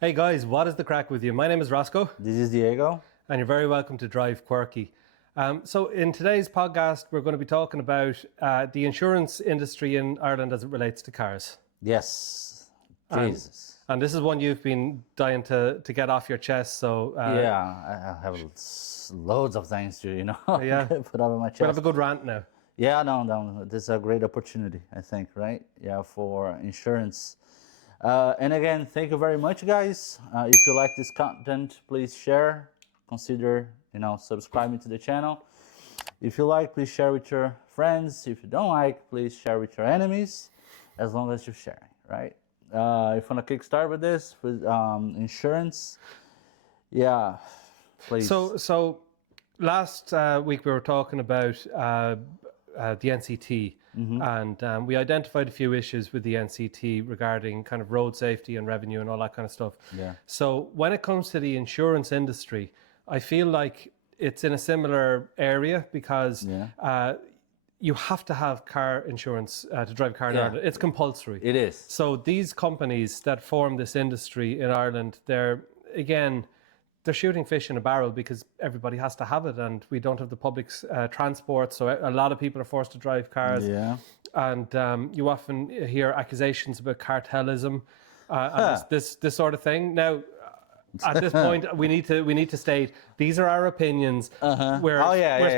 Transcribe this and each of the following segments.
Hey guys, what is the crack with you? My name is Roscoe, This is Diego. and you're very welcome to Drive Quirky. So, in today's podcast, we're going to be talking about the insurance industry in Ireland as it relates to cars. Yes. Jesus. And this is one you've been dying to get off your chest. So, Yeah, I have loads of things to, yeah, put over my we'll chest. have a good rant now. Yeah, no, this is a great opportunity, I think, right? Yeah, for insurance. And again, thank you very much, guys. If you like this content, please share. Consider, subscribing to the channel. If you like, please share with your friends. If you don't like, please share with your enemies, as long as you're sharing, right? If you want to kickstart with this, with insurance, yeah, please. So last week we were talking about the NCT, and we identified a few issues with the NCT regarding kind of road safety and revenue and all that kind of stuff. Yeah. So when it comes to the insurance industry, I feel like it's in a similar area because you have to have car insurance to drive a car in Ireland. It's compulsory. It is. So these companies that form this industry in Ireland, they're shooting fish in a barrel because everybody has to have it, and we don't have the public transport. So a lot of people are forced to drive cars. Yeah. And you often hear accusations about cartelism and this sort of thing. Now, at this point, we need to state these are our opinions. We're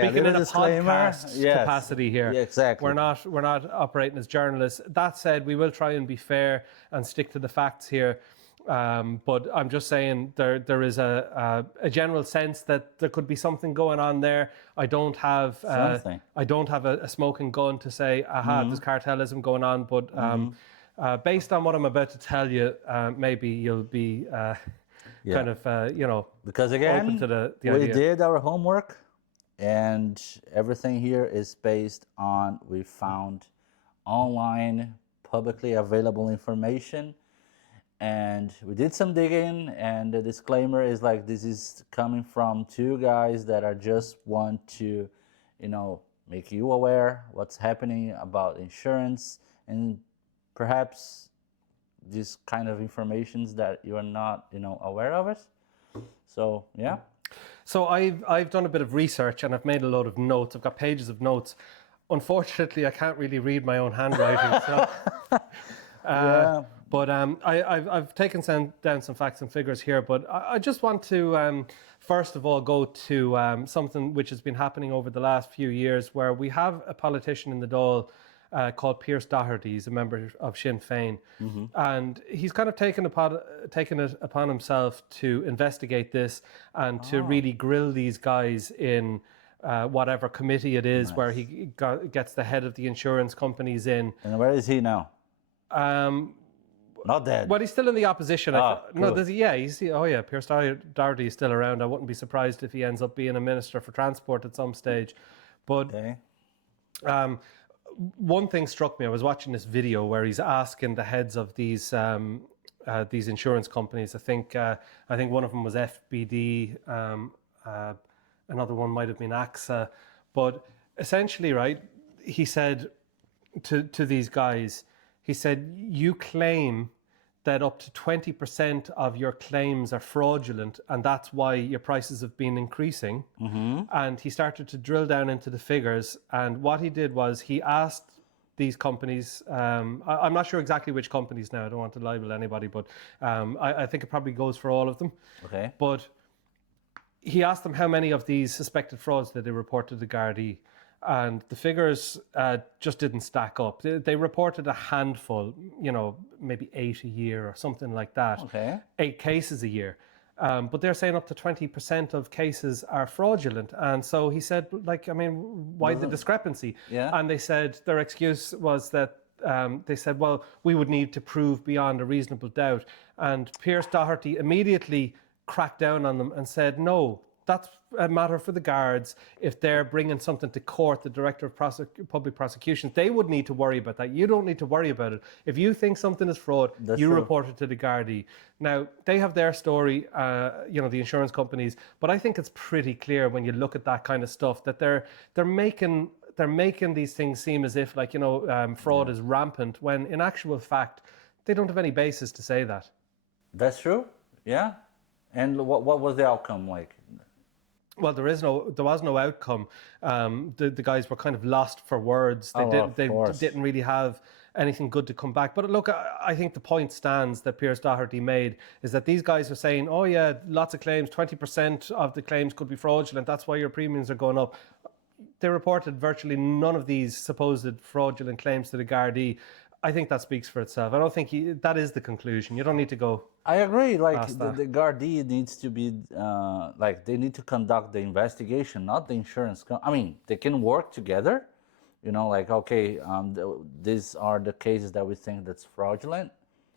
speaking in a podcast capacity here. Yeah, exactly. We're not operating as journalists. That said, we will try and be fair and stick to the facts here. But I'm just saying there is a general sense that there could be something going on there. I don't have a smoking gun to say, there's cartelism going on. But based on what I'm about to tell you, maybe you'll be kind of because again, open to the we idea. did our homework, and everything here is based on we found online publicly available information. And we did some digging, and the disclaimer is like this is coming from two guys that are just want to, make you aware what's happening about insurance, and perhaps these kind of informations that you are not, aware of it. So yeah. So I've done a bit of research and I've made a load of notes. I've got pages of notes. Unfortunately, I can't really read my own handwriting. So. Yeah. But I've taken down some facts and figures here, but I just want to, first of all, go to something which has been happening over the last few years, where we have a politician in the Dáil called Pierce Doherty. He's a member of Sinn Féin. And he's kind of taken it upon himself to investigate this and to really grill these guys in whatever committee it is, where he gets the head of the insurance companies in. And where is he now? Not dead. Well, he's still in the opposition. Cool. No, Pierce Doherty is still around. I wouldn't be surprised if he ends up being a minister for transport at some stage. But one thing struck me. I was watching this video where he's asking the heads of these insurance companies. I think one of them was FBD. Another one might have been AXA. But essentially, right, he said to these guys, he said, you claim that up to 20% of your claims are fraudulent, and that's why your prices have been increasing. And he started to drill down into the figures. And what he did was he asked these companies, I'm not sure exactly which companies now, I don't want to libel anybody, but I think it probably goes for all of them. Okay. But he asked them how many of these suspected frauds did they report to the Gardaí. And the figures just didn't stack up. They reported a handful, maybe 8 a year or something like that. Okay. 8 cases a year. But they're saying up to 20% of cases are fraudulent. And so he said, why the discrepancy? Yeah. And they said their excuse was that they said, well, we would need to prove beyond a reasonable doubt. And Pierce Doherty immediately cracked down on them and said, no, that's a matter for the guards. If they're bringing something to court, the director of public prosecutions, they would need to worry about that. You don't need to worry about it. If you think something is fraud, you report it to the Gardaí. Now, they have their story, the insurance companies, but I think it's pretty clear when you look at that kind of stuff that they're making these things seem as if fraud is rampant, when in actual fact, they don't have any basis to say that. That's true. Yeah. And what was the outcome like? Well, there was no outcome. The guys were kind of lost for words. Oh, of They course. didn't really have anything good to come back. But look, I think the point stands that Piers Doherty made is that these guys are saying, oh yeah, lots of claims, 20% of the claims could be fraudulent. That's why your premiums are going up. They reported virtually none of these supposed fraudulent claims to the Gardaí. I think that speaks for itself. I don't think that is the conclusion. You don't need to go. I agree. Like past that. the Gardaí needs to be like they need to conduct the investigation, not the insurance. I mean, they can work together. You know, like okay, these are the cases that we think that's fraudulent,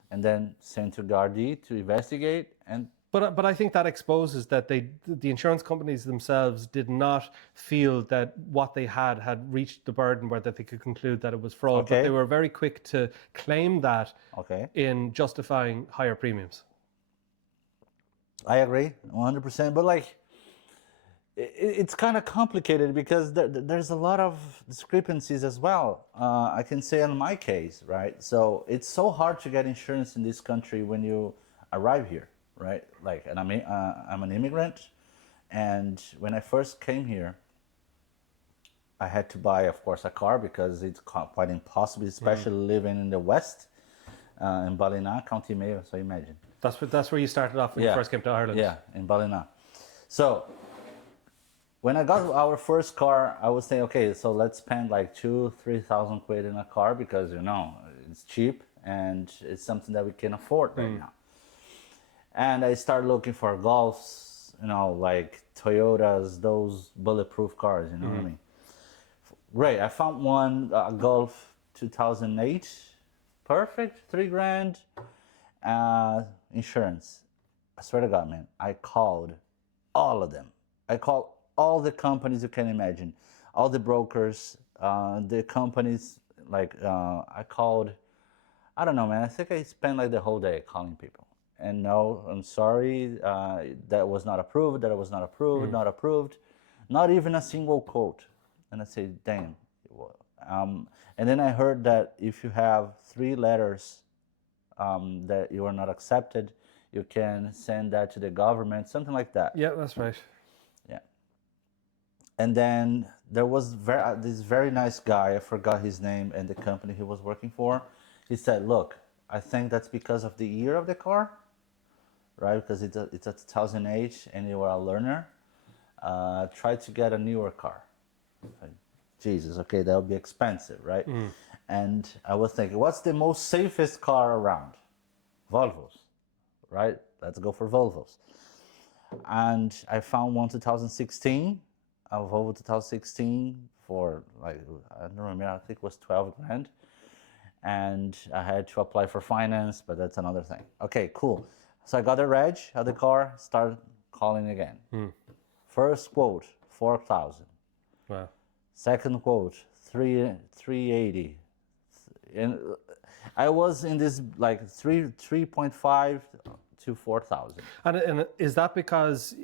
and then send to Gardaí to investigate. And But I think that exposes that the insurance companies themselves did not feel that what they had reached the burden where that they could conclude that it was fraud. But Okay. they were very quick to claim that okay, in justifying higher premiums. I agree 100%. But like, it's kind of complicated because there's a lot of discrepancies as well. I can say in my case, right? So it's so hard to get insurance in this country when you arrive here, right? Like, and I'm an immigrant, and when I first came here, I had to buy, of course, a car because it's quite impossible, especially living in the West, in Ballina, County Mayo. So imagine. That's where you started off when you first came to Ireland. Yeah, in Ballina. So when I got our first car, I was saying, okay, so let's spend like 2,000-3,000 quid in a car because, you know, it's cheap and it's something that we can afford right now. And I started looking for Golfs, you know, like Toyotas, those bulletproof cars, you know what I mean? Great, I found one, Golf 2008, perfect, $3,000, insurance. I swear to God, man, I called all of them. I called all the companies you can imagine, all the brokers, the companies, like I called, I don't know, man, I think I spent like the whole day calling people. And no, I'm sorry, that was not approved, that was not approved, not approved, not even a single quote. And I say, damn. And then I heard that if you have 3 letters that you are not accepted, you can send that to the government, something like that. Yeah, that's right. Yeah. And then there was this very nice guy, I forgot his name and the company he was working for. He said, look, I think that's because of the year of the car, right? Because it's a 2008 and you are a learner. Try to get a newer car. Like, Jesus, okay, that would be expensive, right? And I was thinking, what's the most safest car around? Volvos, right? Let's go for Volvos. And I found one 2016, a Volvo 2016 for like, I don't remember, I think it was 12 grand. And I had to apply for finance, but that's another thing. Okay, cool. So I got the reg of the car, started calling again. First quote, 4,000. Wow. Second quote, 380. And I was in this like 3.5 to 4,000. And is that because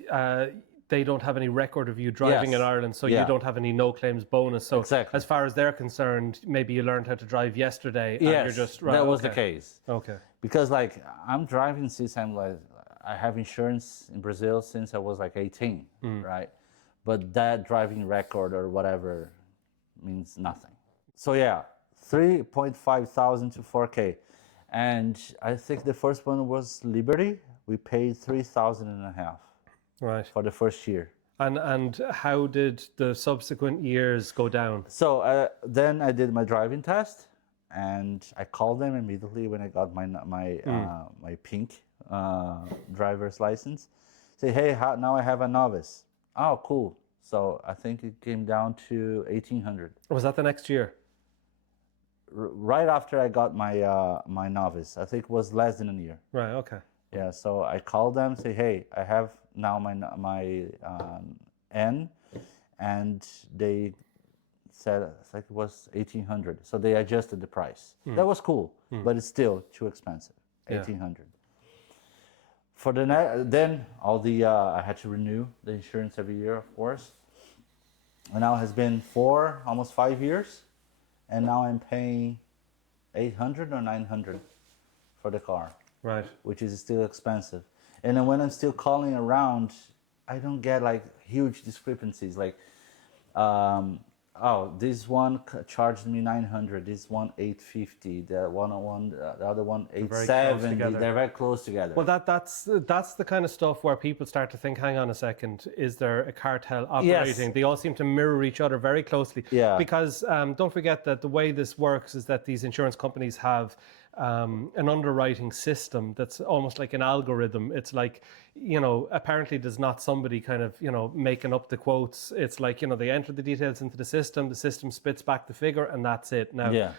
they don't have any record of you driving in Yes. Ireland, so Yeah. you don't have any no claims bonus? So Exactly. as far as they're concerned, maybe you learned how to drive yesterday and Yes, you're just that was okay. the case. Okay. Because like I'm driving since I have insurance in Brazil since I was like 18, right? But that driving record or whatever means nothing. So yeah, 3.5 thousand to 4K. And I think the first one was Liberty. We paid 3,000 and a half Right. for the first year. And how did the subsequent years go down? So then I did my driving test, and I called them immediately when I got my pink driver's license. Say, hey, now I have a novice. Oh, cool. So I think it came down to 1,800. Was that the next year? Right after I got my novice, I think it was less than a year. Right. Okay. Yeah. So I called them, say, hey, I have now my N, and they said I think it was 1,800. So they adjusted the price. That was cool, but it's still too expensive. 1,800. For then all the I had to renew the insurance every year, of course. And now it has been almost 5 years, and now I'm paying 800 or 900 for the car, Right. which is still expensive. And then when I'm still calling around, I don't get like huge discrepancies. Like, oh, this one charged me 900, this one 850, the other one very close 870. together. They're very close together. Well, that's the kind of stuff where people start to think, hang on a second, is there a cartel operating? Yes. They all seem to mirror each other very closely. Yeah. Because don't forget that the way this works is that these insurance companies have an underwriting system that's almost like an algorithm. It's like, apparently there's not somebody kind of, making up the quotes. It's like, they enter the details into the system spits back the figure, and that's it. Now, Yeah.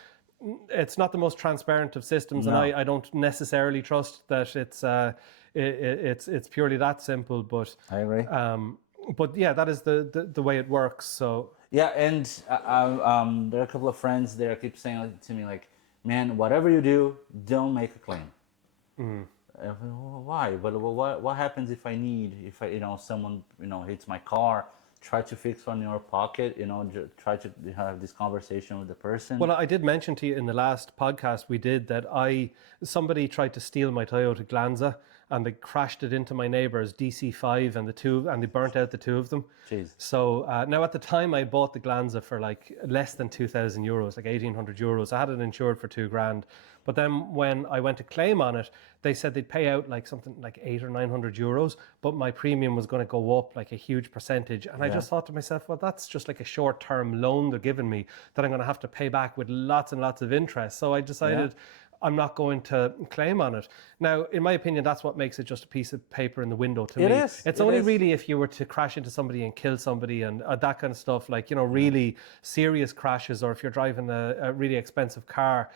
it's not the most transparent of systems, and I don't necessarily trust that it's purely that simple. But I agree. but yeah, that is the way it works. So Yeah, and there are a couple of friends there keep saying to me like, "Man, whatever you do, don't make a claim." Well, why? But what happens if someone hits my car? Try to fix on your pocket. Try to have this conversation with the person. well, I did mention to you in the last podcast we did that somebody tried to steal my Toyota Glanza, and they crashed it into my neighbor's DC5, and they burnt out the two of them. Jeez. So now at the time I bought the Glanza for like less than 2,000 euros, like 1,800 euros. I had it insured for $2,000. But then when I went to claim on it, they said they'd pay out like something like 800 or 900 euros, but my premium was going to go up like a huge percentage. And I just thought to myself, well, that's just like a short-term loan they're giving me that I'm going to have to pay back with lots and lots of interest. So I decided I'm not going to claim on it. Now, in my opinion, that's what makes it just a piece of paper in the window to me. It is. It's only really if you were to crash into somebody and kill somebody and that kind of stuff, like, really serious crashes, or if you're driving a really expensive car.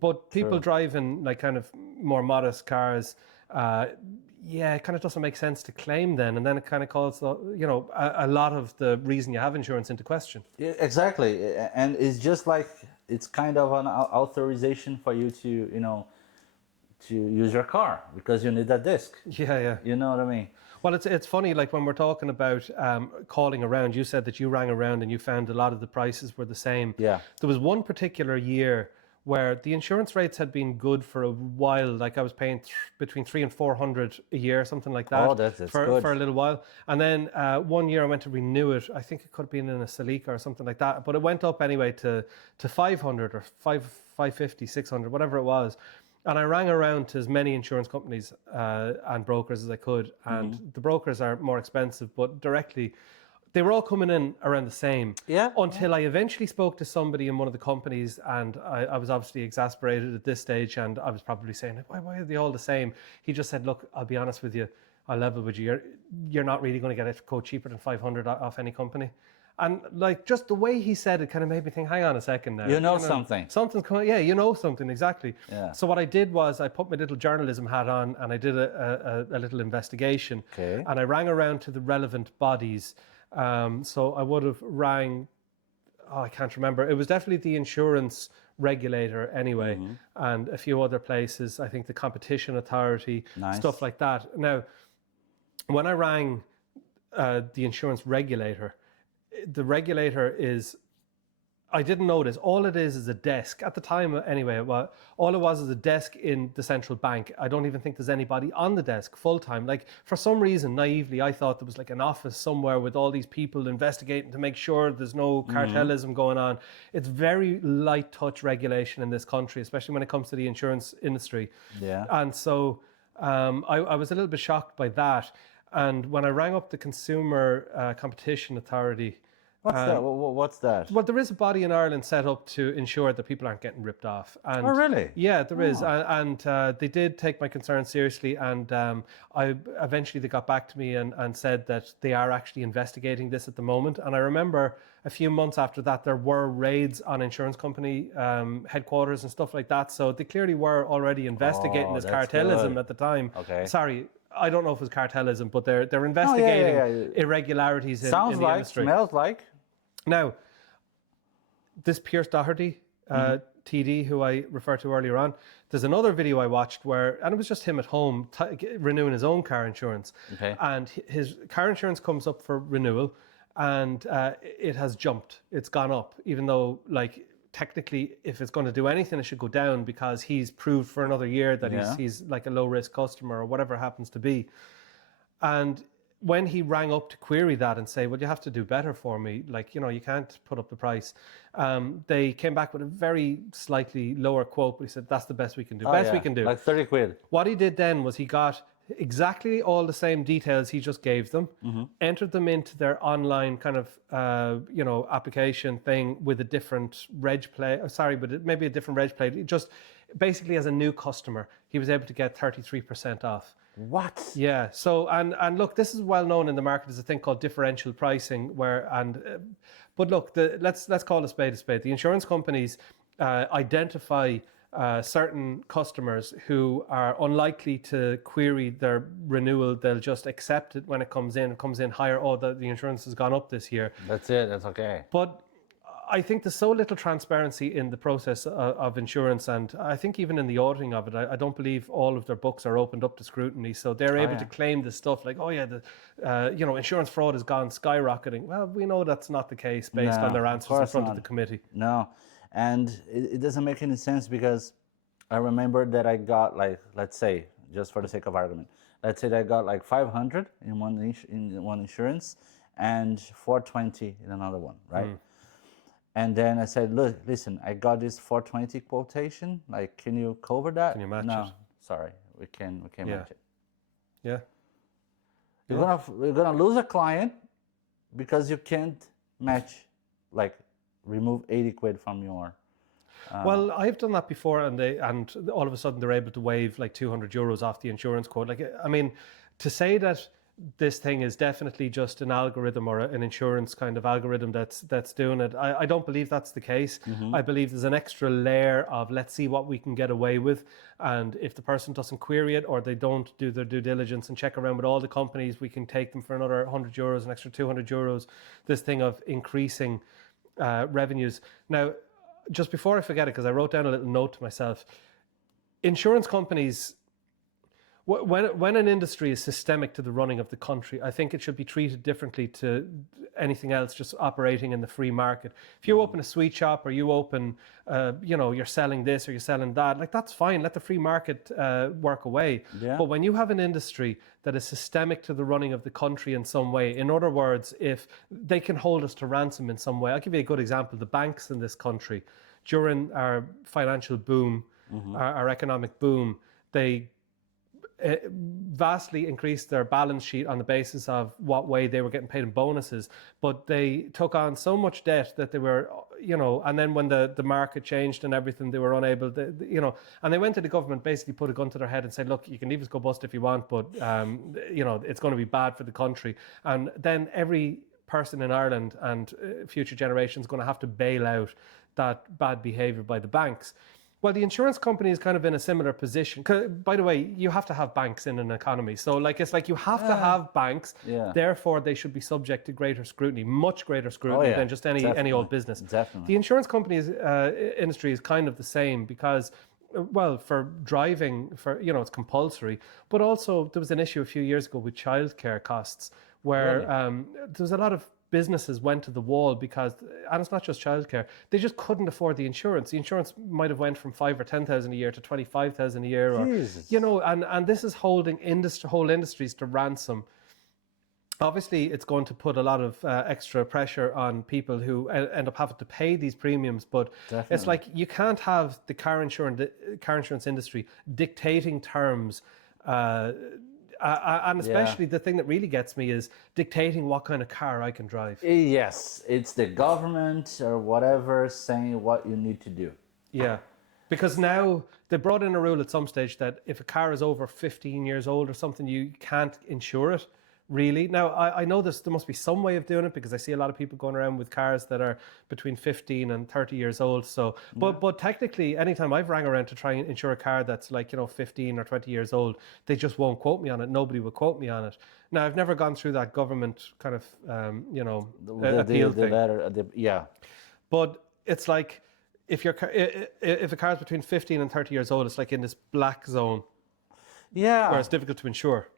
But people driving like kind of more modest cars, it kind of doesn't make sense to claim then. And then it kind of calls, a lot of the reason you have insurance into question. Yeah, exactly, and it's just like it's kind of an authorization for you to to use your car because you need that disc. Yeah. You know what I mean? Well, it's funny, like when we're talking about calling around, you said that you rang around and you found a lot of the prices were the same. Yeah. There was one particular year where the insurance rates had been good for a while. Like I was paying between 300 and 400 a year, something like that. Oh, that's for, good. for a little while. And then one year I went to renew it. I think it could have been in a Celica or something like that. But it went up anyway to 500 or 550, 600, whatever it was. And I rang around to as many insurance companies and brokers as I could. And the brokers are more expensive, but directly, they were all coming in around the same. Yeah. Until I eventually spoke to somebody in one of the companies, and I was obviously exasperated at this stage, and I was probably saying, why are they all the same? He just said, look, I'll be honest with you, I'll level with you. You're not really going to get a quote cheaper than 500 off any company. And like just the way he said it kind of made me think, hang on a second now. You know something. Something's coming. Yeah, you know something, exactly. Yeah. So what I did was I put my little journalism hat on and I did a little investigation. Okay. And I rang around to the relevant bodies. So I would have rang, I can't remember. It was definitely the insurance regulator anyway, and a few other places. I think the competition authority, stuff like that. Now, when I rang the insurance regulator, the regulator is, I didn't notice, all it is a desk. At the time, anyway, all it was is a desk in the central bank. I don't even think there's anybody on the desk full-time. Like, for some reason, naively, I thought there was like an office somewhere with all these people investigating to make sure there's no cartelism going on. It's very light touch regulation in this country, especially when it comes to the insurance industry. Yeah. And so I was a little bit shocked by that. And when I rang up the Consumer Competition Authority, What's that? well, there is a body in Ireland set up to ensure that people aren't getting ripped off. And Oh, really? Yeah, there is. And they did take my concerns seriously. And eventually they got back to me and said that they are actually investigating this at the moment. And I remember a few months after that, there were raids on insurance company headquarters and stuff like that. So they clearly were already investigating this that's cartelism good. at the time. Okay. Sorry, I don't know if it was cartelism, but they're investigating irregularities in the industry. Smells like. Now, this Pierce Doherty, TD, who I referred to earlier on, there's another video I watched and it was just him at home renewing his own car insurance. Okay. And his car insurance comes up for renewal, and it has jumped. It's gone up, even though, like, technically, if it's going to do anything, it should go down because he's proved for another year that he's like a low risk customer or whatever it happens to be. And when he rang up to query that and say, well, you have to do better for me, like, you can't put up the price. They came back with a very slightly lower quote, but he said, that's the best we can do. We can do. Like 30 quid. What he did then was he got exactly all the same details he just gave them, entered them into their online kind of, application thing with a different reg plate. But maybe a different reg plate. Just basically as a new customer, he was able to get 33% off. What? Yeah. So and look, this is well known in the market as a thing called differential pricing, but look, let's call a spade a spade. The insurance companies identify certain customers who are unlikely to query their renewal. They'll just accept it when it comes in. It comes in higher. Oh, the insurance has gone up this year. That's it. That's okay. But I think there's so little transparency in the process of insurance, and I think even in the auditing of it, I don't believe all of their books are opened up to scrutiny. So they're able to claim this stuff like, insurance fraud has gone skyrocketing. Well, we know that's not the case based on their answers in front of the committee. No, and it doesn't make any sense because I remember that I got like, let's say, just for the sake of argument, let's say that I got like 500 in one insurance and 420 in another one, right? And then I said, look, listen, I got this 420 quotation. Like, can you cover that? Can you match no, it? sorry, we can't match it. Yeah. You're gonna lose a client because you can't match, like, remove 80 quid from your. Well, I've done that before, and all of a sudden they're able to waive like €200 off the insurance quote. Like, I mean, to say that this thing is definitely just an algorithm or an insurance kind of algorithm that's doing it, I don't believe that's the case. I believe there's an extra layer of let's see what we can get away with, and if the person doesn't query it or they don't do their due diligence and check around with all the companies, we can take them for another €100, an extra €200. This thing of increasing revenues. Now, just before I forget it, because I wrote down a little note to myself, insurance companies, when an industry is systemic to the running of the country, I think it should be treated differently to anything else just operating in the free market. If you open a sweet shop or you open, you're selling this or you're selling that, like that's fine, let the free market work away. Yeah. But when you have an industry that is systemic to the running of the country in some way, in other words, if they can hold us to ransom in some way, I'll give you a good example. The banks in this country, during our financial boom, our economic boom, they vastly increased their balance sheet on the basis of what way they were getting paid in bonuses, but they took on so much debt that they were, and then when the market changed and everything, they were unable to, and they went to the government, basically put a gun to their head and said, look, you can leave us go bust if you want, but, it's going to be bad for the country. And then every person in Ireland and future generations is going to have to bail out that bad behavior by the banks. Well, the insurance company is kind of in a similar position. By the way, you have to have banks in an economy. So it's like you have to have banks. Yeah. Therefore, they should be subject to greater scrutiny, much greater scrutiny than just any old business. Definitely. The insurance company's industry is kind of the same because, well, for driving, it's compulsory. But also, there was an issue a few years ago with childcare costs where there was a lot of businesses went to the wall because, and it's not just childcare, they just couldn't afford the insurance. The insurance might have went from 5,000 or 10,000 a year to 25,000 a year, or Jesus. and this is holding whole industries to ransom. Obviously, it's going to put a lot of extra pressure on people who end up having to pay these premiums. But It's like you can't have the car insurance industry dictating terms. And especially the thing that really gets me is dictating what kind of car I can drive. Yes, it's the government or whatever saying what you need to do. Yeah, because now they brought in a rule at some stage that if a car is over 15 years old or something, you can't insure it. Really. Now, I know there must be some way of doing it because I see a lot of people going around with cars that are between 15 and 30 years old. So, but technically, anytime I've rang around to try and insure a car that's 15 or 20 years old, they just won't quote me on it. Nobody will quote me on it. Now, I've never gone through that government kind of, appeal thing. Yeah. But it's like if a car is between 15 and 30 years old, it's like in this black zone. Yeah. Where it's difficult to insure.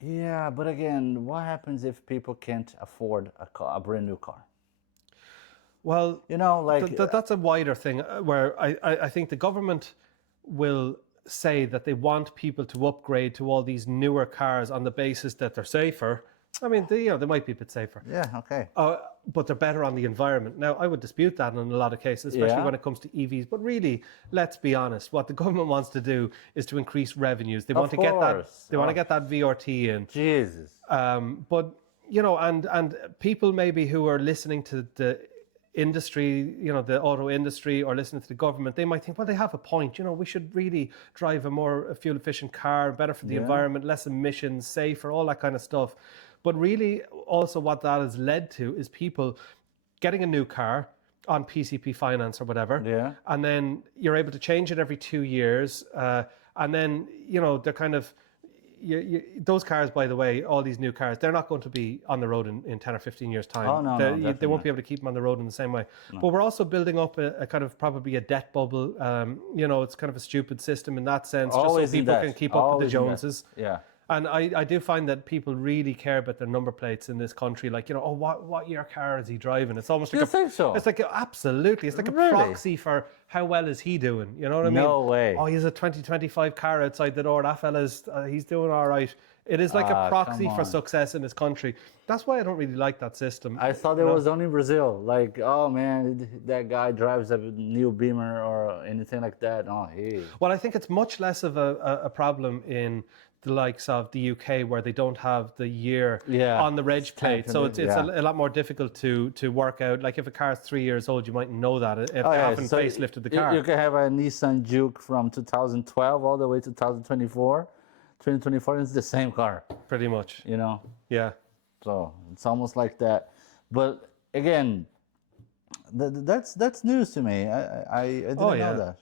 Yeah, but again, what happens if people can't afford a brand new car? Well, You know, like that's a wider thing where I think the government will say that they want people to upgrade to all these newer cars on the basis that they're safer. I mean, they might be a bit safer. yeah, okay. But they're better on the environment. Now, I would dispute that in a lot of cases, especially Yeah. when it comes to EVs. But really, let's be honest, what the government wants to do is to increase revenues. They want to get that. course. They want to get that VRT in. Jesus. But and people maybe who are listening to the industry, the auto industry, or listening to the government, they might think, well, they have a point. We should really drive a more fuel efficient car, better for the environment, less emissions, safer, all that kind of stuff. But really, also what that has led to is people getting a new car on PCP finance or whatever, and then you're able to change it every 2 years, and then they're kind of. Those cars, by the way, all these new cars, they're not going to be on the road in 10 or 15 years' time. Oh, no, they won't be able to keep them on the road in the same way. No. But we're also building up a kind of probably a debt bubble. It's kind of a stupid system in that sense, Always just so people can keep up with the Joneses. Yeah. And I do find that people really care about their number plates in this country. Like, what year car is he driving? It's almost like you think so? It's like, absolutely. It's like a proxy for how well is he doing. You know what I mean? No way. Oh, he has a 2025 car outside the door. That fella's, he's doing all right. It is like a proxy for success in this country. That's why I don't really like that system. I thought it was only Brazil. Like, oh man, that guy drives a new Beamer or anything like that. Oh, hey. Well, I think it's much less of a problem in the likes of the UK, where they don't have the year on the reg plate, so it's a lot more difficult to work out. Like if a car is 3 years old, you mightn't know that if they haven't facelifted the car. You can have a Nissan Juke from 2012 all the way to 2024. 2024 is the same car. Pretty much. Yeah. So it's almost like that. But again, that's news to me. I didn't know that.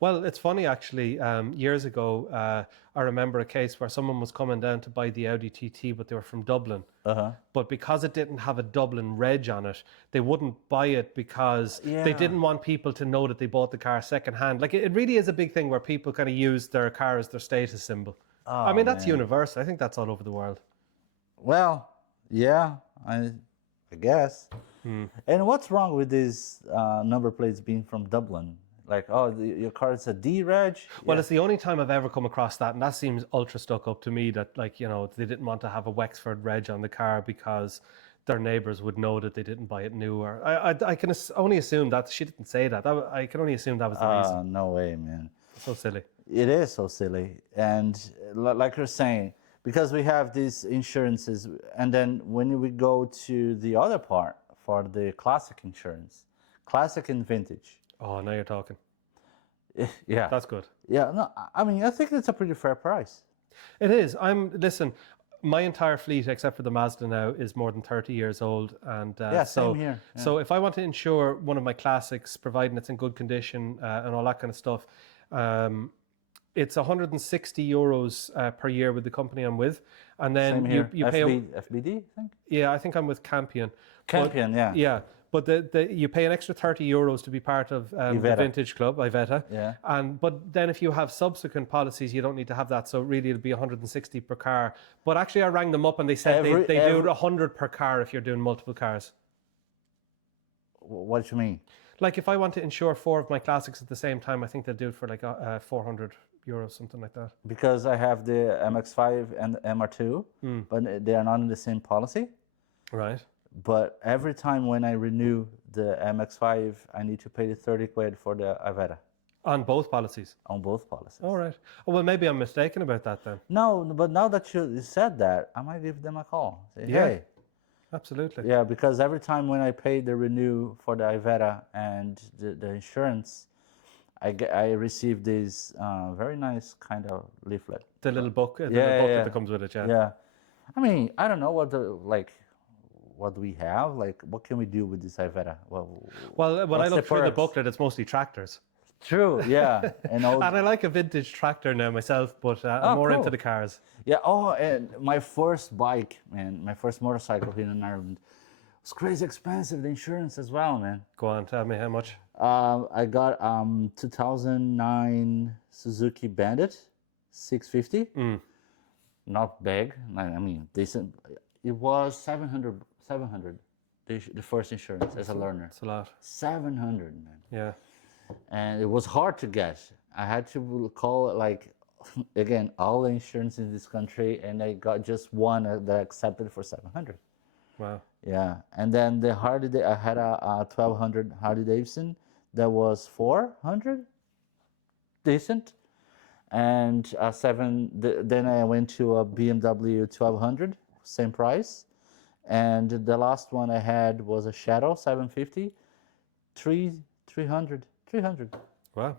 Well, it's funny actually. Years ago, I remember a case where someone was coming down to buy the Audi TT, but they were from Dublin. But because it didn't have a Dublin reg on it, they wouldn't buy it because they didn't want people to know that they bought the car secondhand. Like it really is a big thing where people kind of use their car as their status symbol. I mean, that's universal. I think that's all over the world. Well, yeah, I guess. And what's wrong with these number plates being from Dublin? Like, your car is a D reg? Well, it's the only time I've ever come across that, and that seems ultra stuck up to me, that like, they didn't want to have a Wexford reg on the car because their neighbours would know that they didn't buy it new. Or I can only assume that she didn't say that. I can only assume that was the reason. No way, man. So silly. It is so silly. And like you're saying, because we have these insurances, and then when we go to the other part for the classic insurance, classic and vintage. Oh, now you're talking. Yeah. That's good. Yeah, no, I mean, I think it's a pretty fair price. It is. Listen, my entire fleet, except for the Mazda now, is more than 30 years old. And same here. Yeah. So if I want to insure one of my classics, providing it's in good condition and all that kind of stuff, it's 160 euros per year with the company I'm with. And then you pay... FBD, I think? Yeah, I think I'm with Campion. Campion, yeah. Yeah. But you pay an extra 30 euros to be part of the Vintage Club, Iveta. Yeah. But then if you have subsequent policies, you don't need to have that. So really, it'll be 160 per car. But actually, I rang them up and they said they do 100 per car if you're doing multiple cars. What do you mean? Like if I want to insure 4 of my classics at the same time, I think they'll do it for like 400 euros, something like that. Because I have the MX-5 and the MR2, but they are not in the same policy. Right. But every time when I renew the MX-5, I need to pay the 30 quid for the Iveta. On both policies? On both policies. All right. Oh, well, maybe I'm mistaken about that then. No, but now that you said that, I might give them a call. Say, hey. Absolutely. Yeah, because every time when I pay the renew for the Iveta and the insurance, I receive this very nice kind of leaflet. The little book, booklet that comes with it, Yeah. I mean, I don't know what do we have? Like, what can we do with this Iveta? Well, when I look through the booklet, it's mostly tractors. True, yeah. And I like a vintage tractor now myself, but I'm more into the cars. Yeah, and my first bike, man, my first motorcycle here in Ireland, was crazy expensive, the insurance as well, man. Go on, tell me how much. I got 2009 Suzuki Bandit 650. Not big, I mean, decent. It was 700. the first insurance as a learner. It's a lot. 700, man. Yeah. And it was hard to get. I had to call like, again, all the insurance in this country, and I got just one that accepted for 700. Wow. Yeah, and then the Harley, I had a 1200 Harley Davidson that was 400, decent, and then I went to a BMW 1200, same price, and the last one I had was a Shadow 750, 300. Wow.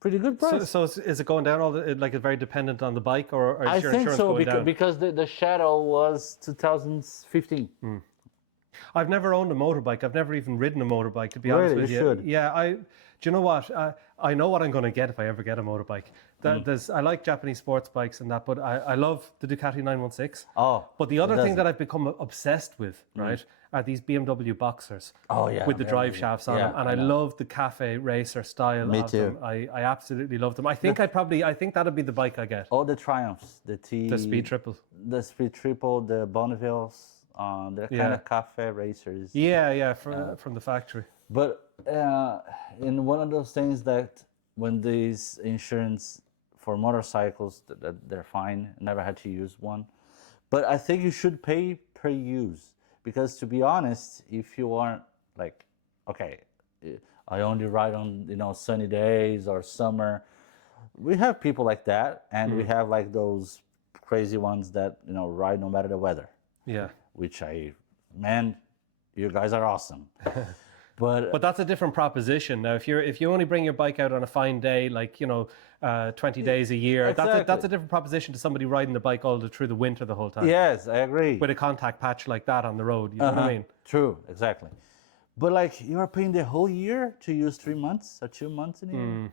Pretty good price. So is it going down all the, like, it's very dependent on the bike, or is I your think insurance so going down? because the Shadow was 2015. I've never owned a motorbike. I've never even ridden a motorbike, to be honest Really? with You you. should. Yeah, do you know what? I know what I'm going to get if I ever get a motorbike. I like Japanese sports bikes and that, but I love the Ducati 916. Oh, But the other thing that I've become obsessed with, right, are these BMW Boxers. Oh, yeah, with the drive very- shafts on yeah, them, and I I know. love the cafe racer style Me of too. them. I absolutely love them. I think I think that'd be the bike I get. all the Triumphs, the Speed Triple. the Speed Triple, the Bonnevilles, they're kind Yeah. of cafe racers. Yeah, from the factory. But in one of those things that when these insurance for motorcycles, that they're fine. Never had to use one. But I think you should pay per use. Because to be honest, if you aren't like, okay, I only ride on, sunny days or summer. We have people like that. And we have like those crazy ones that, ride no matter the weather. Yeah. Which you guys are awesome. But that's a different proposition. Now, if you only bring your bike out on a fine day, like 20 days a year, Exactly. that's a different proposition to somebody riding the bike through the winter the whole time. yes, I agree. With a contact patch like that on the road, you know what I mean? True, exactly. But like you are paying the whole year to use 3 months or 2 months in a year.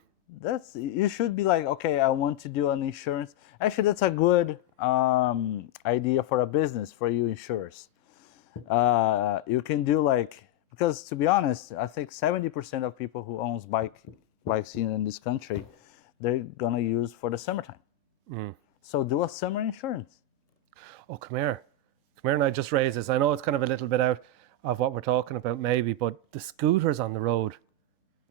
You should be like, okay, I want to do an insurance. Actually, that's a good idea for a business for you insurers. You can do like, because to be honest, I think 70% of people who owns bikes in this country, they're gonna use for the summertime. So do a summer insurance. Oh, come here, and I just raised this. I know it's kind of a little bit out of what we're talking about, maybe, but the scooters on the road,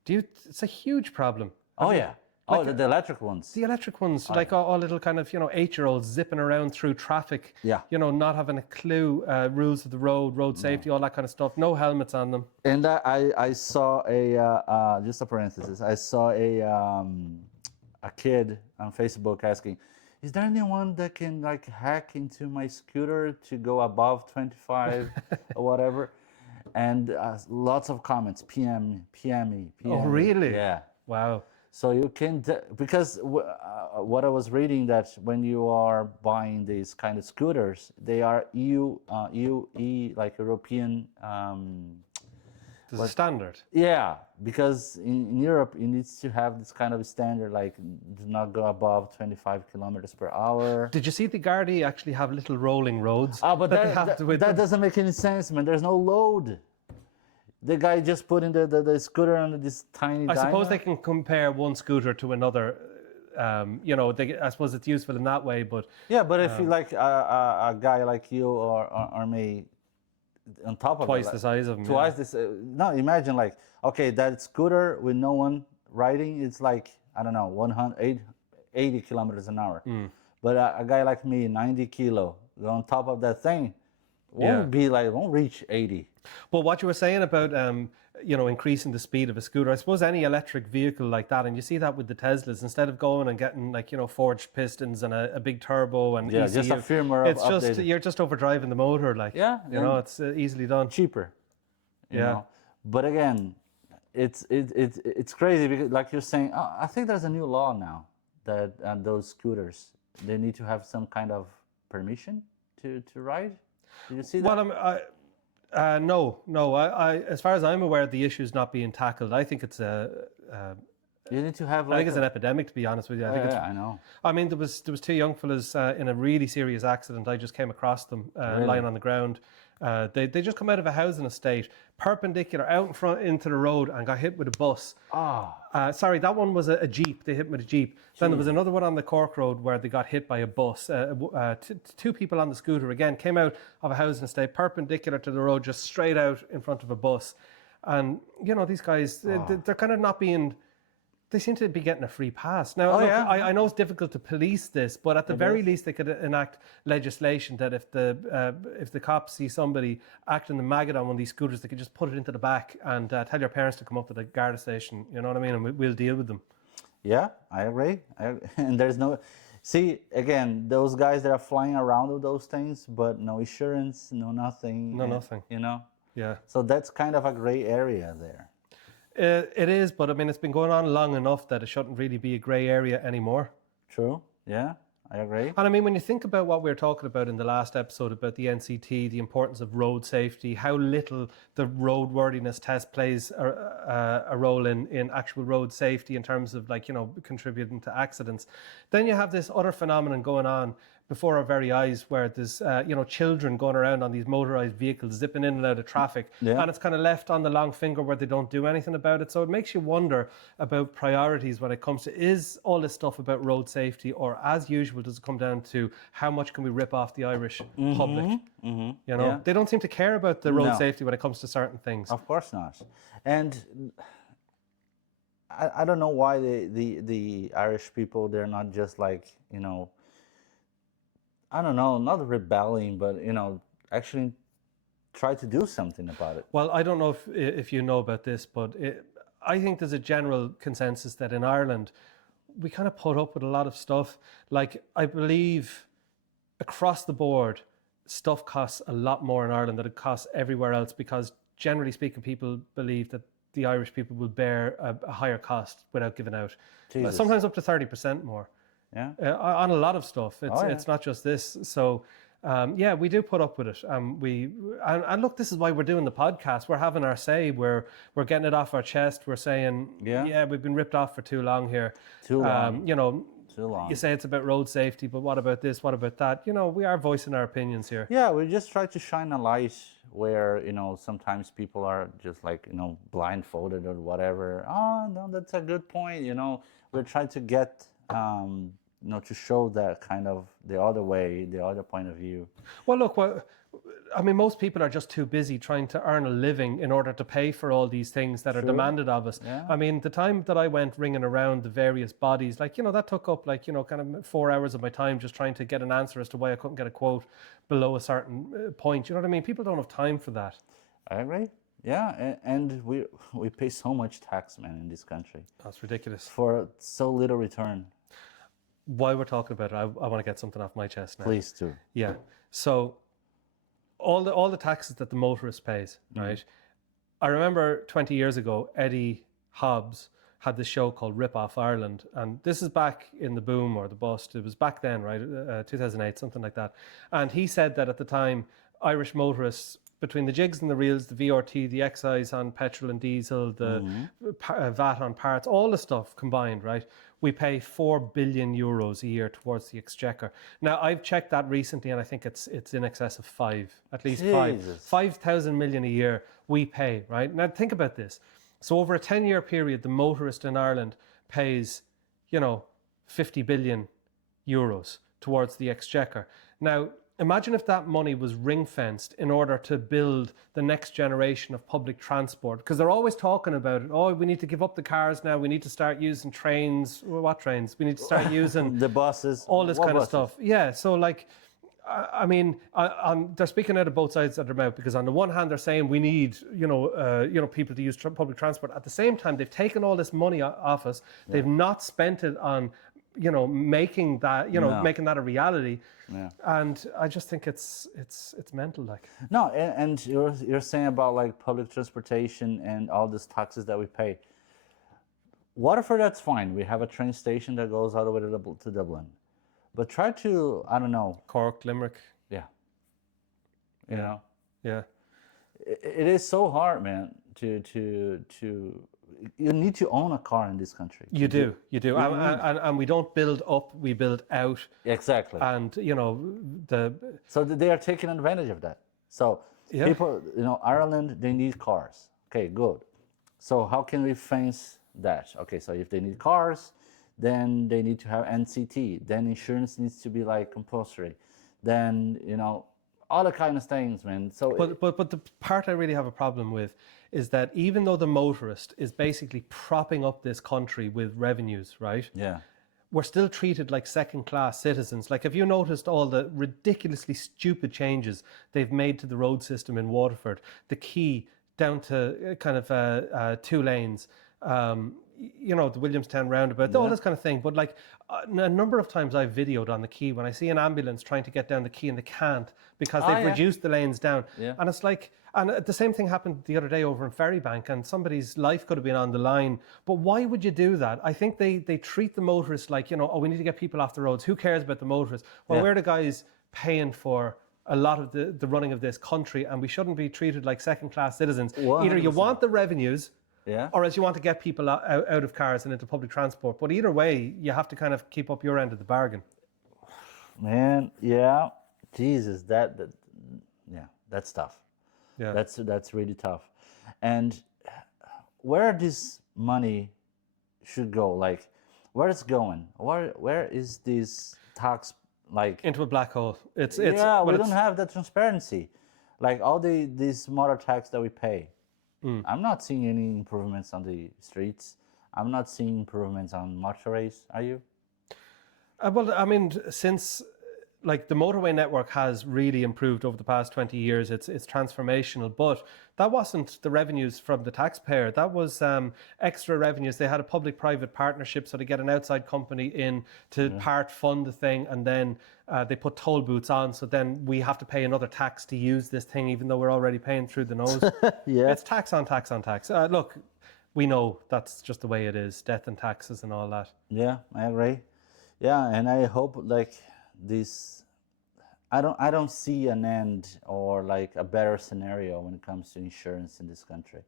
it's a huge problem. Oh yeah. The electric ones. The electric ones, like all little kind of 8-year-olds zipping around through traffic. Yeah. Not having a clue, rules of the road safety, all that kind of stuff. No helmets on them. And I saw just a parenthesis. I saw a kid on Facebook asking, "Is there anyone that can like hack into my scooter to go above 25 or whatever?" And lots of comments. PM me. Oh, really? Yeah. Wow. So you can, because what I was reading that when you are buying these kind of scooters, they are EU, like European. There's a standard. Yeah, because in Europe, you need to have this kind of standard, like do not go above 25 kilometers per hour. Did you see the Gardaí actually have little rolling roads? But they have to with that them? doesn't make any sense, man. There's no load. The guy just put in the scooter under this tiny I suppose dyno. they can compare one scooter to another. I suppose it's useful in that way, but Yeah, but if you like a guy like you or me, on top of twice it, the size of them. twice this. No, imagine like, okay, that scooter with no one riding, it's like, I don't know, 80 kilometers an hour. But a guy like me, 90 kilo, on top of that thing, won't reach 80. But what you were saying about increasing the speed of a scooter, I suppose any electric vehicle like that, and you see that with the Teslas, instead of going and getting like forged pistons and a big turbo and Yeah, ECU, just a firmware it's just update. you're just overdriving the motor, like it's easily done. Cheaper. You Yeah. know? But again, it's crazy because like you're saying, I think there's a new law now that those scooters, they need to have some kind of permission to ride. Did you see that? Well, no. I as far as I'm aware, the issue's not being tackled. I think it's You need to have I like think it's an epidemic, to be honest with you. I think I know. I mean, there was two young fellas in a really serious accident. I just came across them lying on the ground. They just come out of a housing estate, perpendicular out in front into the road, and got hit with a bus. Sorry, that one was a Jeep. They hit with a Jeep. Then there was another one on the Cork Road where they got hit by a bus. Two people on the scooter, again, came out of a housing estate, perpendicular to the road, just straight out in front of a bus. And, you know, these guys, they're kind of not being... They seem to be getting a free pass. Now, look, I know it's difficult to police this, but at the very least, they could enact legislation that if the cops see somebody acting the maggot on one of these scooters, they could just put it into the back and tell your parents to come up to the guard station. You know what I mean? And we'll deal with them. Yeah, I agree. And there's no... See, again, those guys that are flying around with those things, but no insurance, no nothing. No nothing. You know? Yeah. So that's kind of a gray area there. It is, but I mean, it's been going on long enough that it shouldn't really be a grey area anymore. True. Yeah, I agree. And I mean, when you think about what we were talking about in the last episode about the NCT, the importance of road safety, how little the roadworthiness test plays a role in actual road safety in terms of, like, you know, contributing to accidents. Then you have this other phenomenon going on before our very eyes where there's, you know, children going around on these motorized vehicles, zipping in and out of traffic. Yeah. And it's kind of left on the long finger where they don't do anything about it. So it makes you wonder about priorities when it comes to, is all this stuff about road safety, or as usual, does it come down to how much can we rip off the Irish public? You know, they don't seem to care about the road safety when it comes to certain things. Of course not. And I don't know why the Irish people, they're not just like, you know, I don't know, not rebelling, but, you know, actually try to do something about it. Well, I don't know if you know about this, but I think there's a general consensus that in Ireland, we kind of put up with a lot of stuff. Like, I believe across the board, stuff costs a lot more in Ireland than it costs everywhere else, because generally speaking, people believe that the Irish people will bear a higher cost without giving out. Jesus. Sometimes up to 30% more. Yeah. On a lot of stuff. It's not just this. So, yeah, we do put up with it. And look, this is why we're doing the podcast. We're having our say. We're getting it off our chest. We're saying, yeah, we've been ripped off for too long here. Too long. You know, Too long. You say it's about road safety, but what about this? What about that? You know, we are voicing our opinions here. Yeah, we just try to shine a light where, you know, sometimes people are just like, you know, blindfolded or whatever. Oh, no, that's a good point. You know, we're trying to get, you know, to show that kind of the other way, the other point of view. Well, look, I mean, most people are just too busy trying to earn a living in order to pay for all these things that are demanded of us. Yeah. I mean, the time that I went ringing around the various bodies, like, you know, that took up, like, you know, kind of 4 hours of my time just trying to get an answer as to why I couldn't get a quote below a certain point. You know what I mean? People don't have time for that. I agree. Yeah, and we pay so much tax, man, in this country. That's ridiculous. For so little return. While we're talking about it, I want to get something off my chest now. Please do. Yeah. So all the taxes that the motorist pays, right? I remember 20 years ago, Eddie Hobbs had this show called Rip Off Ireland. And this is back in the boom or the bust. It was back then, right? 2008, something like that. And he said that at the time, Irish motorists, between the jigs and the reels, the VRT, the excise on petrol and diesel, the VAT on parts, all the stuff combined, right? We pay 4 billion euros a year towards the exchequer. Now, I've checked that recently, and I think it's in excess of 5, at least Jesus. 5,000 million a year we pay, right? Now, think about this. So over a 10-year period, the motorist in Ireland pays, you know, 50 billion euros towards the exchequer. Now, imagine if that money was ring-fenced in order to build the next generation of public transport, because they're always talking about it. Oh, we need to give up the cars now. We need to start using trains. Well, what trains? We need to start using the buses. all this kind buses? of stuff. Yeah, so like, I mean, they're speaking out of both sides of their mouth, because on the one hand, they're saying we need, you know, people to use public transport. At the same time, they've taken all this money off us. Yeah. They've not spent it on, you know, making that, you know, making that a reality. Yeah. And I just think it's mental, like. No, and you're saying about like public transportation and all these taxes that we pay. Waterford, that's fine. We have a train station that goes all the way to Dublin. But try to, I don't know. Cork, Limerick. Yeah. You know? Yeah. It is so hard, man, to you need to own a car in this country. You do. And we don't build up, we build out. Exactly. And, you know, So they are taking advantage of that. So Yeah. People, Ireland, they need cars. Okay, good. So how can we fence that? Okay, so if they need cars, then they need to have NCT. Then insurance needs to be like compulsory. Then all the kind of things, man. So But the part I really have a problem with is that even though the motorist is basically propping up this country with revenues, right? yeah, We're still treated like second class citizens. Like, have you noticed all the ridiculously stupid changes they've made to the road system in Waterford? The key down to kind of 2 lanes, the Williamstown roundabout, all this kind of thing. But like a number of times I've videoed on the quay when I see an ambulance trying to get down the quay and they can't because they've yeah. reduced the lanes down. Yeah. And it's like, and the same thing happened the other day over in Ferrybank, and somebody's life could have been on the line. But why would you do that? I think they treat the motorists like, oh, we need to get people off the roads. Who cares about the motorists? Well, we're the guys paying for a lot of the running of this country, and we shouldn't be treated like second-class citizens. 100%. Either you want the revenues, Yeah. or else you want to get people out of cars and into public transport. But either way, you have to kind of keep up your end of the bargain. Man, yeah. Jesus, that's tough. Yeah. That's really tough. And where this money should go, like where it's going, where is this tax like Into a black hole. we don't have that transparency. Like all these motor tax that we pay. I'm not seeing any improvements on the streets. I'm not seeing improvements on motorways. Are you? Well, I mean, since like the motorway network has really improved over the past 20 years, it's transformational, but that wasn't the revenues from the taxpayer. That was extra revenues. They had a public-private partnership, so they get an outside company in to part fund the thing, and then they put toll booths on, so then we have to pay another tax to use this thing, even though we're already paying through the nose. Yeah. It's tax on tax on tax. Look, we know that's just the way it is, death and taxes and all that. Yeah, I agree. Yeah, and I hope like this. I don't see an end or like a better scenario when it comes to insurance in this country.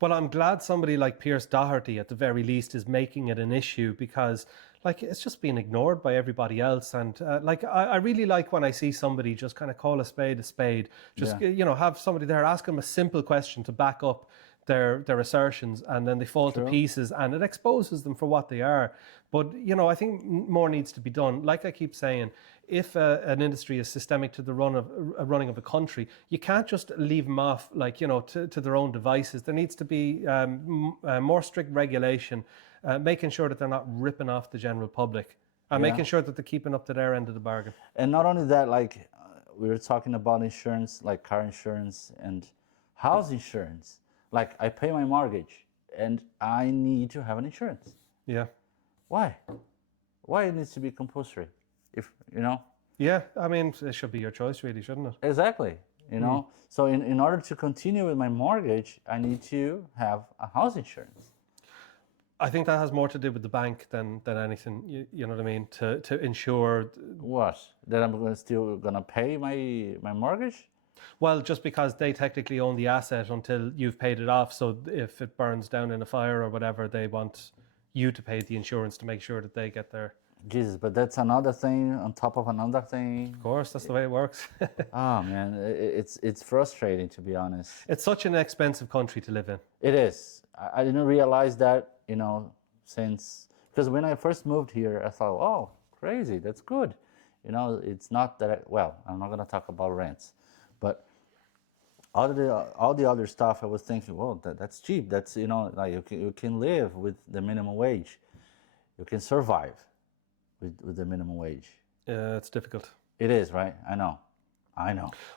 Well, I'm glad somebody like Pierce Doherty, at the very least, is making it an issue, because like it's just being ignored by everybody else. And like I really like when I see somebody just kind of call a spade a spade. Just have somebody there, ask them a simple question to back up their assertions, and then they fall to pieces, and it exposes them for what they are. But I think more needs to be done. Like I keep saying, if an industry is systemic to the running of a country, you can't just leave them off like to their own devices. There needs to be more strict regulation, making sure that they're not ripping off the general public, and making sure that they're keeping up to their end of the bargain. And not only that, like we were talking about insurance, like car insurance and house insurance. Like I pay my mortgage and I need to have an insurance. Yeah. Why? Why it needs to be compulsory? If Yeah, I mean, it should be your choice, really, shouldn't it? Exactly. So in order to continue with my mortgage, I need to have a house insurance. I think that has more to do with the bank than anything. You know what I mean? To ensure. What? That I'm still gonna pay my mortgage? Well, just because they technically own the asset until you've paid it off. So if it burns down in a fire or whatever, they want you to pay the insurance to make sure that they get their. Jesus, but that's another thing on top of another thing. Of course, that's the way it works. Oh man, it's frustrating, to be honest. It's such an expensive country to live in. It is. I didn't realize that, since, because when I first moved here, I thought, oh, crazy, that's good. It's not that, I'm not going to talk about rents, but all the other stuff, I was thinking, well, that's cheap. That's, like you can live with the minimum wage. You can survive with the minimum wage. It's difficult. It is, right? I know.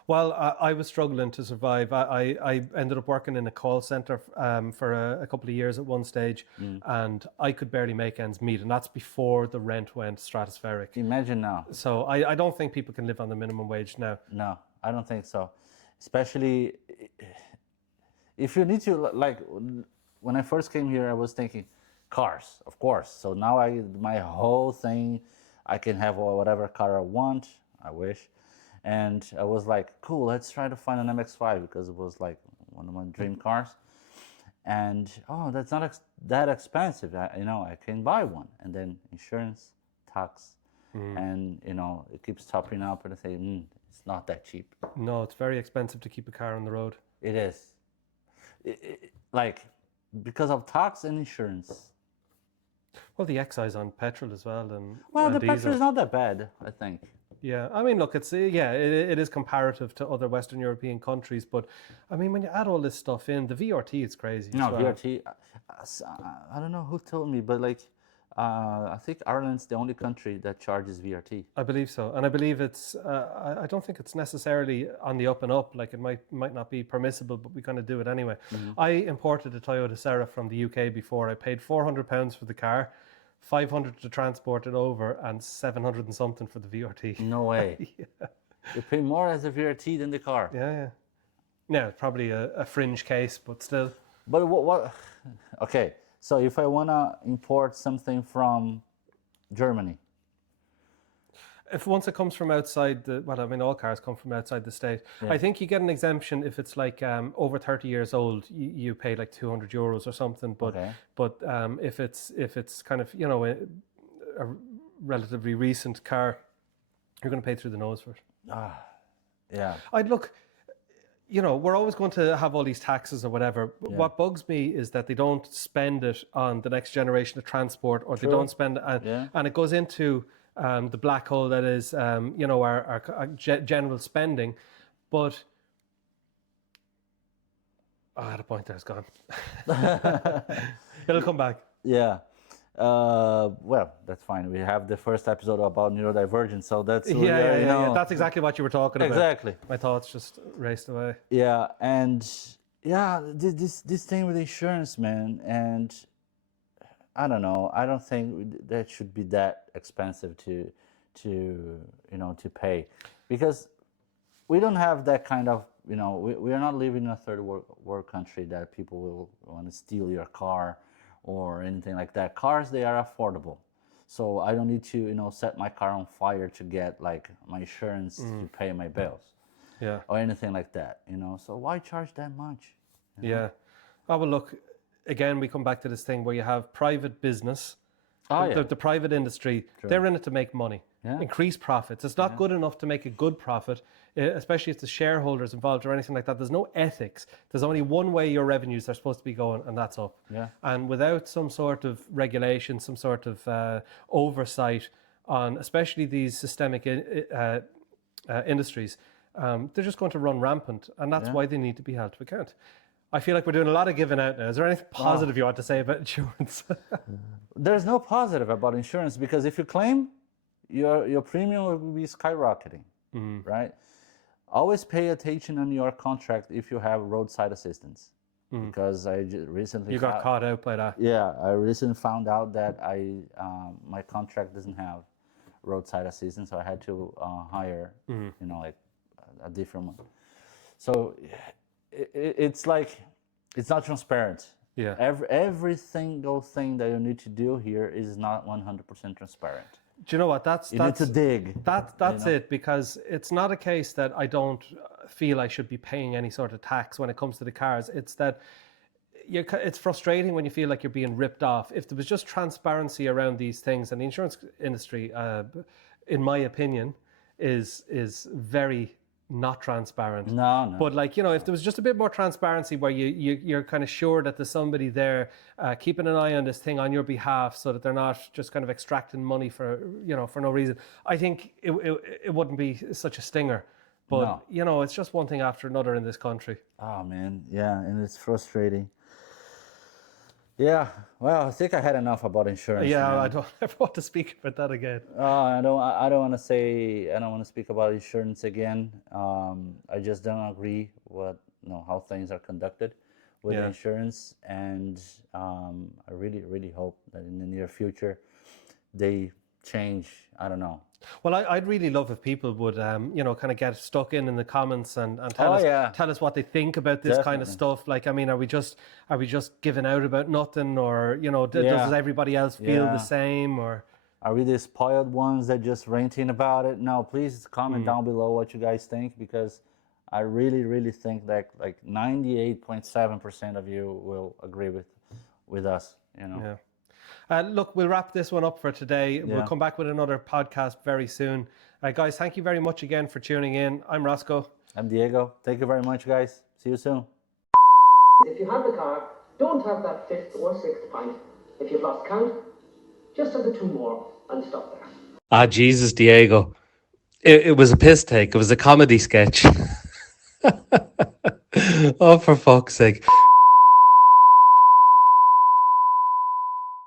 Well, I was struggling to survive. I ended up working in a call center for a couple of years at one stage, and I could barely make ends meet, and that's before the rent went stratospheric. Imagine now. So I don't think people can live on the minimum wage now. No, I don't think so. Especially if you need to, like, when I first came here, I was thinking cars, of course. So now my whole thing, I can have whatever car I want, I wish. And I was like, cool, let's try to find an MX-5 because it was like one of my dream cars. And, that's not that expensive. I can buy one. And then insurance, tax, and it keeps topping up, and I say, it's not that cheap. No, it's very expensive to keep a car on the road. It is, like because of tax and insurance. Well, the excise on petrol as well, and The diesel. petrol is not that bad, I think. Yeah, I mean, look, it is comparative to other Western European countries, but I mean, when you add all this stuff in, the VRT is crazy. No, as well. VRT. I don't know who told me, but like, I think Ireland's the only country that charges VRT. I believe so, and I believe it's. I don't think it's necessarily on the up and up. Like it might not be permissible, but we kind of do it anyway. I imported a Toyota Seraph from the UK before. I paid £400 for the car, 500 to transport it over, and 700 and something for the VRT. No way. Yeah. You pay more as a VRT than the car. Yeah. Yeah, probably a fringe case, but still. But what? Okay, so if I wanna import something from Germany, If once it comes from outside all cars come from outside the state. I think you get an exemption if it's like over 30 years old. You pay like €200 or something. But Okay. if it's kind of a relatively recent car, you're going to pay through the nose for it. yeah, I'd look. We're always going to have all these taxes or whatever. But what bugs me is that they don't spend it on the next generation of transport, or they don't spend it, and it goes into the black hole that is, our general spending. But the point there is gone. It'll come back. yeah. Well, that's fine. We have the first episode about neurodivergence, so that's Yeah. That's exactly what you were talking about. Exactly. My thoughts just raced away. Yeah, and this thing with insurance, man, and I don't know. I don't think that should be that expensive to pay, because we don't have that kind of we are not living in a third world country that people will want to steal your car or anything like that. Cars, they are affordable, so I don't need to set my car on fire to get like my insurance to pay my bills, or anything like that. So why charge that much? Yeah. Oh, well, look, again, we come back to this thing where you have private business, the private industry, they're in it to make money, increase profits. It's not good enough to make a good profit, especially if the shareholders involved or anything like that. There's no ethics. There's only one way your revenues are supposed to be going, and that's up. Yeah. And without some sort of regulation, some sort of oversight on especially these systemic industries, they're just going to run rampant, and that's why they need to be held to account. I feel like we're doing a lot of giving out now. Is there anything positive you want to say about insurance? There's no positive about insurance, because if you claim, your premium will be skyrocketing, right? Always pay attention on your contract if you have roadside assistance, because I recently got caught out by that. Yeah, I recently found out that my contract doesn't have roadside assistance, so I had to hire like a different one. So it's like it's not transparent. Yeah. Every single thing that you need to do here is not 100% transparent. Do you know what? You need to dig. That's it, because it's not a case that I don't feel I should be paying any sort of tax when it comes to the cars. It's that it's frustrating when you feel like you're being ripped off. If there was just transparency around these things, and the insurance industry, in my opinion, is very not transparent. No. But if there was just a bit more transparency where you're kind of sure that there's somebody there keeping an eye on this thing on your behalf, so that they're not just kind of extracting money for no reason, I think it wouldn't be such a stinger. But it's just one thing after another in this country. Oh man, yeah, and it's frustrating. Yeah, well, I think I had enough about insurance. Yeah, man. I don't ever want to speak about that again. I don't want to speak about insurance again. I just don't agree with how things are conducted with insurance, and I really hope that in the near future they change. I don't know. Well, I'd really love if people would, kind of get stuck in the comments and tell us what they think about this kind of stuff. Like, I mean, are we just giving out about nothing, or does everybody else feel the same, or are we the spoiled ones that just ranting about it? No, please comment down below what you guys think, because I really think that like 98.7% of you will agree with us. Yeah. Look, we'll wrap this one up for today. We'll Yeah. come back with another podcast very soon. Guys, thank you very much again for tuning in. I'm Roscoe. I'm Diego. Thank you very much, guys. See you soon. If you have the car, don't have that fifth or sixth pint. If you've lost count, just have the two more and stop there. Ah, Jesus, Diego. It was a piss take. It was a comedy sketch. Oh, for fuck's sake.